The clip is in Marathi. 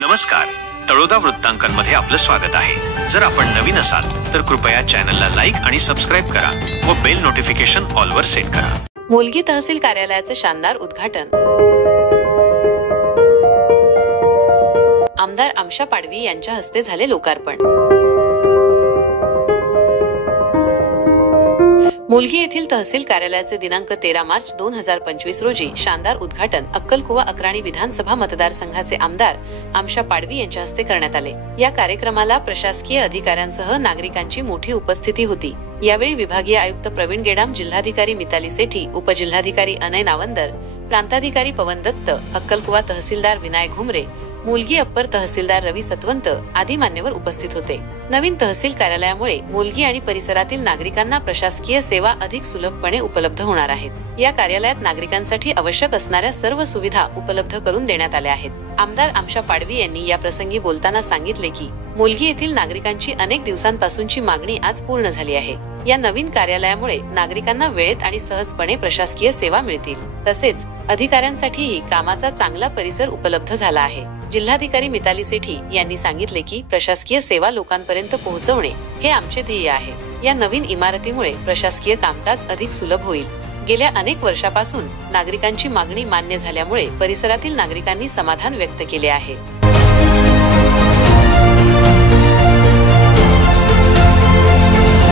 नमस्कार, तळोदा वृत्तांकनमध्ये आपलं स्वागत आहे। जर आपण नवीन असाल तर कृपया चॅनलला लाईक आणि सबस्क्राइब करा व बेल नोटिफिकेशन ऑल वर सेट करा। मुलगी तहसील कार्यालयाचे शानदार उद्घाटन। आमदार आमशा पाडवी यांच्या हस्ते झाले लोकार्पण। मुलगी येथील तहसील कार्यालयाचे दिनांक 13 मार्च 2025 रोजी शानदार उद्घाटन अक्कलकुवा अक्राणी विधानसभा मतदारसंघाचे आमदार आमशा पाडवी यांच्या हस्ते करण्यात आले। या कार्यक्रमाला प्रशासकीय अधिकाऱ्यांसह नागरिकांची मोठी उपस्थिती होती। यावेळी विभागीय आयुक्त प्रवीण गेडाम, जिल्हाधिकारी मिताली सेठी, उपजिल्हाधिकारी अनय नावंदर, प्रांताधिकारी पवन दत्त, अक्कलकुवा तहसीलदार विनायक घुमरे, मुलगी अप्पर तहसीलदार रवी सतवंत आदी मान्यवर उपस्थित होते। नवीन तहसील कार्यालयामुळे मुलगी आणि परिसरातील नागरिकांना प्रशासकीय सेवा अधिक सुलभपणे उपलब्ध होणार आहेत। या कार्यालयात नागरिकांसाठी आवश्यक असणाऱ्या सर्व सुविधा उपलब्ध करून देण्यात आल्या आहेत। आमदार आमशा पाडवी यांनी या प्रसंगी बोलताना सांगितले की मुलगी येथील नागरिकांची अनेक दिवसांपासूनची मागणी आज पूर्ण झाली आहे। या नवीन कार्यालयामुळे नागरिकांना वेळेत आणि सहजपणे प्रशासकीय सेवा मिळतील। तसेच अधिकाऱ्यांसाठीही कामाचा चांगला परिसर उपलब्ध झाला आहे। जिल्हाधिकारी मिताली सेठी यांनी सांगितले की प्रशासकीय सेवा लोकांपर्यंत पोहोचवणे हे आमचे ध्येय आहे। या नवीन इमारतीमुळे प्रशासकीय कामकाज अधिक सुलभ होईल। गेल्या अनेक वर्षापासून नागरिकांची मागणी मान्य झाल्यामुळे परिसरातील नागरिकांनी समाधान व्यक्त केले आहे।